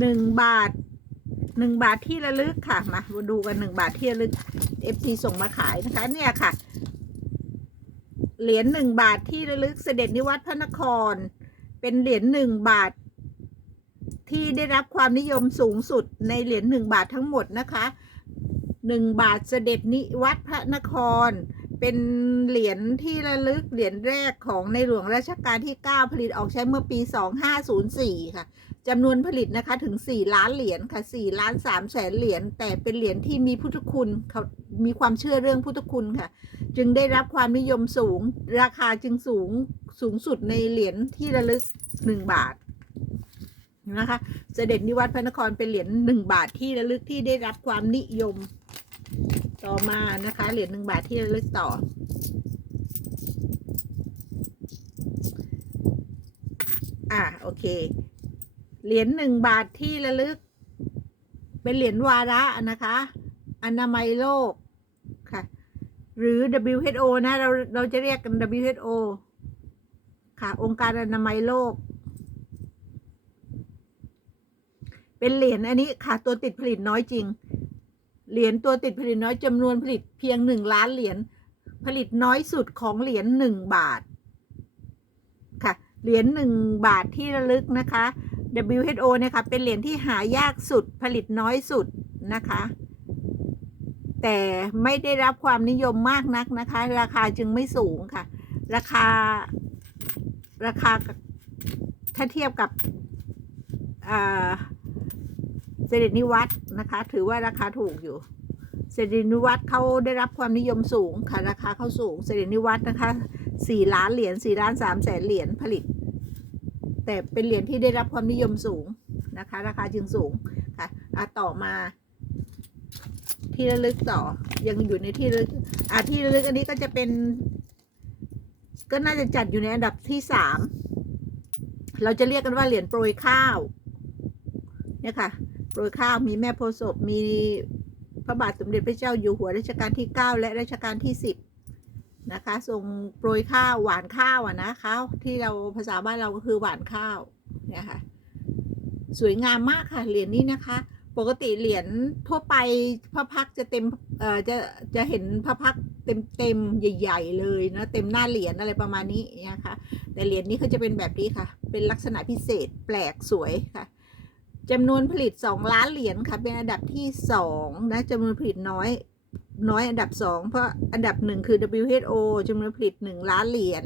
หนึ่งบาทหนึ่งบาทที่ระลึกค่ะ มาดูกันหนึ่งบาทที่ระลึก FT ส่งมาขายนะคะ เนี่ยค่ะ เหรียญหนึ่งบาทที่ระลึกเสด็จนิวัตรพระนคร เป็นเหรียญหนึ่งบาท ที่ได้รับความนิยมสูงสุดในเหรียญหนึ่งบาททั้งหมดนะคะหนึ่งบาทเสด็จนิวัตรพระนคร เป็นเหรียญที่ระลึกเหรียญแรกของในหลวงรัชกาลที่ 9 ผลิตออกใช้เมื่อปี 2504 ค่ะจำนวนผลิตนะคะถึง 4 ล้านเหรียญค่ะ4ล้าน3แสนเหรียญแต่เป็นเหรียญที่มีพุทธคุณเขามีความเชื่อเรื่องพุทธคุณค่ะ จึงได้รับความนิยมสูง ราคาจึงสูงสูงสุดในเหรียญที่ระลึก 1 บาทนะคะ เสด็จนิวัตรพระนครเป็นเหรียญหนึ่งบาทที่ระลึกที่ได้รับความนิยม ต่อมานะคะเหรียญหนึ่งบาทที่ระลึกต่อ อะโอเค เหรียญหนึ่งบาทที่ระลึก เป็นเหรียญวาระนะคะ อนามัยโลกค่ะ หรือ WHO นะ เราเราจะเรียกกัน WHO ค่ะ องค์การอนามัยโลก เป็นเหรียญอันนี้ค่ะ ตัวติดผลิตน้อยจริง เหรียญตัวติดผลิตน้อยจำนวนผลิตเพียงหนึ่งล้านเหรียญผลิตน้อยสุดของเหรียญหนึ่งบาท ค่ะ เหรียญหนึ่งบาทที่ระลึกนะคะ WHO เนี่ยค่ะเป็นเหรียญที่หายากสุดผลิตน้อยสุดนะคะ แต่ไม่ได้รับความนิยมมากนักนะคะ ราคาจึงไม่สูงค่ะ ราคาราคาถ้าเทียบกับ เสด็จนิวัตนะคะ ถือว่าราคาถูกอยู่เสด็จนิวัตเขาได้รับความนิยมสูงค่ะราคาเขาสูงเสด็จนิวัตนะคะสี่ล้านเหรียญสี่ล้านสามแสนเหรียญผลิต แต่เป็นเหรียญที่ได้รับความนิยมสูงนะคะ ราคาจึงสูงค่ะอะต่อมา ที่ระลึกต่อยังอยู่ในที่ระลึกอะที่ระลึกอันนี้ก็จะเป็น ก็น่าจะจัดอยู่ในอันดับที่สามเราจะเรียกกันว่าเหรียญโปรยข้าวเนี่ยค่ะ โปรยข้าวมีแม่โพศพมีพระบาทสมเด็จพระเจ้าอยู่หัวรัชกาลที่เก้าและรัชกาลที่สิบนะคะทรงโปรยข้าวหวานข้าวอะนะข้าวที่เราภาษาบ้านเราก็คือหวานข้าวเนี่ยค่ะสวยงามมากค่ะเหรียญนี้นะคะ ปกติเหรียญทั่วไปพระพักจะเต็มเอ่อจะจะเห็นพระพักเต็มเต็มใหญ่ ๆ เลยนะเต็มหน้าเหรียญอะไรประมาณนี้นะคะแต่เหรียญนี้เขาจะเป็นแบบนี้ค่ะ เป็นลักษณะพิเศษแปลกสวยค่ะ จำนวนผลิต 2 ล้านเหรียญค่ะ เป็นอันดับที่ 2 นะจำนวนผลิตน้อย น้อยอันดับ 2 เพราะอันดับหนึ่งคือ WHO จำนวนผลิต 1 ล้านเหรียญ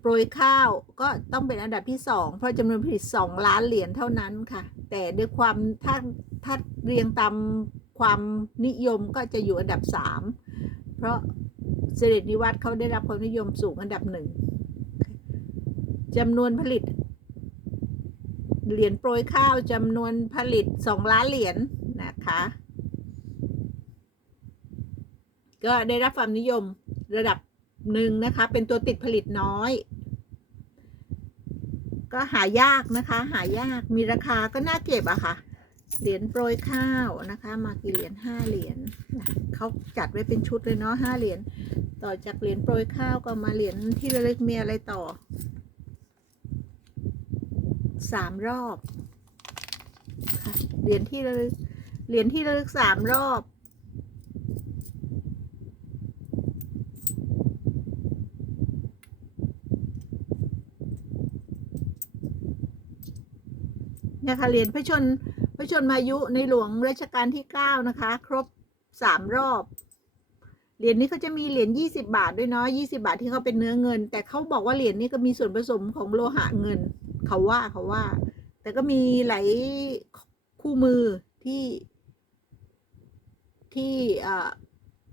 โปรยข้าวก็ต้องเป็นอันดับที่ 2 เพราะจำนวนผลิต 2 ล้านเหรียญเท่านั้นค่ะ แต่ด้วยความถ้าถ้าเรียงตามความนิยมก็จะอยู่อันดับ 3 เพราะเสด็จนิวัตเขาได้รับความนิยมสูงอันดับหนึ่งจำนวนผลิต เหรียญโปรยข้าวจำนวนผลิต 2 ล้านเหรียญนะคะ ก็ได้รับความนิยมระดับหนึ่งนะคะ เป็นตัวติดผลิตน้อย ก็หายากนะคะ หายากมีราคาก็น่าเก็บอะค่ะ เหรียญโปรยข้าวนะคะ มากี่เหรียญห้าเหรียญเขาจัดไว้เป็นชุดเลยเนาะห้าเหรียญต่อจากเหรียญโปรยข้าวก็มาเหรียญที่ระลึกมีอะไรต่อ สามรอบเหรียญที่ระลึกเหรียญที่ระลึกสามรอบเนี่ยค่ะเหรียญพระชนพระชนมายุในหลวงรัชกาลที่เก้านะคะ ครบสามรอบ เหรียญนี้เขาจะมีเหรียญยี่สิบาทด้วยเนาะยี่สิบาทที่เขาเป็นเนื้อเงิน แต่เขาบอกว่าเหรียญนี้ก็มีส่วนผสมของโลหะเงิน เขาว่าเขาว่า แต่ก็มีหลายคู่มือที่ ที่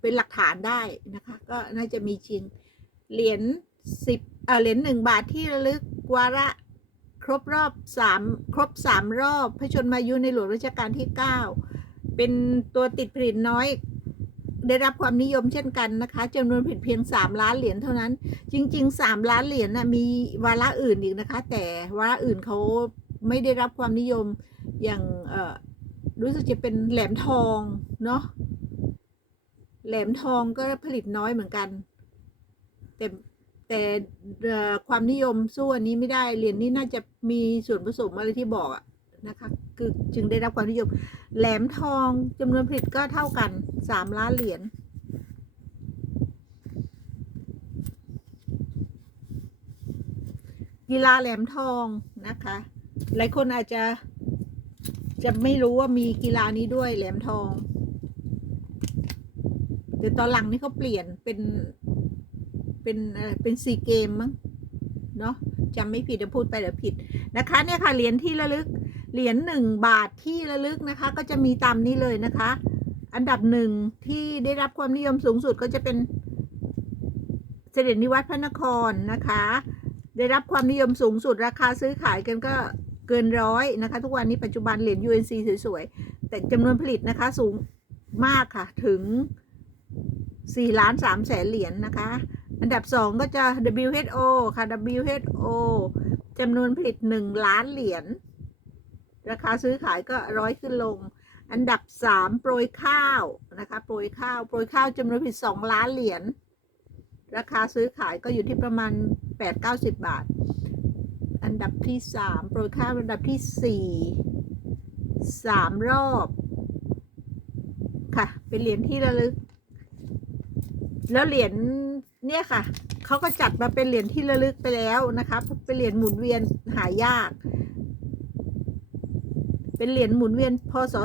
เป็นหลักฐานได้นะคะ ก็น่าจะมีจริง เหรียญสิบเออเหรียญหนึ่งบาทที่ระลึกวาระครบรอบสามครบสามรอบพระชนมายุในหลวงรัชกาลที่เก้าเป็นตัวติดผลิตน้อย ได้รับความนิยมเช่นกันนะคะจำนวนผลิตเพียงสามล้านเหรียญเท่านั้น จริงๆสามล้านเหรียญน่ะมีวาระอื่นอีกนะคะ แต่วาระอื่นเขาไม่ได้รับความนิยมอย่างเอ่อรู้สึกจะเป็นแหลมทองเนาะแหลมทองก็ผลิตน้อยเหมือนกัน แต่แต่ความนิยมสู้อันนี้ไม่ได้เหรียญนี้น่าจะมีส่วนผสมอะไรที่บอกอะ นะคะคือจึงได้รับความนิยม แหลมทองจำนวนผลิตก็เท่ากันสามล้านเหรียญกีฬาแหลมทองนะคะ หลายคนอาจจะจะไม่รู้ว่ามีกีฬานี้ด้วยแหลมทองแต่ตอนหลังนี่เขาเปลี่ยนเป็นเป็นเป็นซีเกมมั้งเนาะจำไม่ผิดจะพูดไปเดี๋ยวผิดนะคะเนี่ยค่ะเหรียญที่ระลึก เหรียญหนึ่งบาทที่ระลึกนะคะ ก็จะมีตามนี้เลยนะคะ อันดับหนึ่งที่ได้รับความนิยมสูงสุดก็จะเป็น เสด็จนิวัฒพระนครนะคะ ได้รับความนิยมสูงสุดราคาซื้อขายกันก็เกินร้อยนะคะ ทุกวันนี้ปัจจุบันเหรียญ UNC สวยๆ แต่จำนวนผลิตนะคะสูงมากค่ะถึง4ล้าน3แสนเหรียญนะคะ อันดับ 2 ก็จะ WHO ค่ะ WHO จำนวนผลิต 1 ล้านเหรียญ ราคาซื้อขายก็ร้อยขึ้นลง อันดับ 3 โปรยข้าวนะคะ โปรยข้าว โปรยข้าวจำนวนผลิต2ล้านเหรียญ ราคาซื้อขายก็อยู่ที่ประมาณ 8-90 บาท อันดับที่ 3 โปรยข้าวอันดับที่ 4 3 รอบ ค่ะ เป็นเหรียญที่ระลึก แล้วเหรียญเนี่ยค่ะ เขาก็จัดมาเป็นเหรียญที่ระลึกไปแล้วนะคะ เป็นเหรียญหมุนเวียนหายาก เป็นเหรียญหมุนเวียนพศ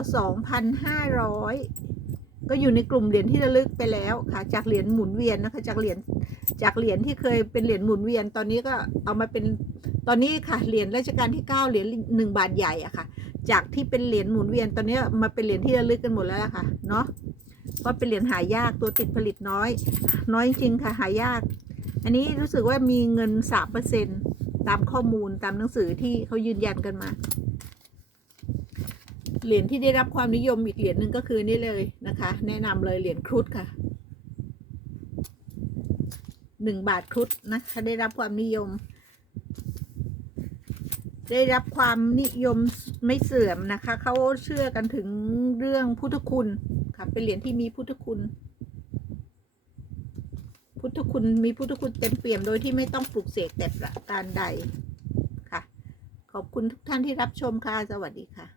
2500 ก็อยู่ในกลุ่มเหรียญที่ระลึกไปแล้วค่ะ จากเหรียญหมุนเวียนนะคะ จากเหรียญจากเหรียญที่เคยเป็นเหรียญหมุนเวียน ตอนนี้ก็เอามาเป็นตอนนี้ค่ะเหรียญรัชกาลที่ 9 เหรียญหนึ่งบาทใหญ่อะค่ะ จากที่เป็นเหรียญหมุนเวียน ตอนนี้มาเป็นเหรียญที่ระลึกกันหมดแล้วค่ะเนาะเพราะเป็นเหรียญหายากตัวติดผลิตน้อย น้อยจริงค่ะหายาก อันนี้รู้สึกว่ามีเงินสามเปอร์เซ็นตามข้อมูลตามหนังสือที่เขายืนยันกันมา เหรียญที่ได้รับความนิยมอีกเหรียญหนึ่งก็คือนี่เลยนะคะ แนะนำเลยเหรียญครุฑค่ะหนึ่งบาทครุฑนะคะได้รับความนิยม ได้รับความนิยมไม่เสื่อมนะคะเขาเชื่อกันถึงเรื่องพุทธคุณค่ะเป็นเหรียญที่มีพุทธคุณ พุทธคุณมีพุทธคุณเต็มเปี่ยมโดยที่ไม่ต้องปลุกเสกแต่ประการใดค่ะขอบคุณทุกท่านที่รับชมค่ะ สวัสดีค่ะ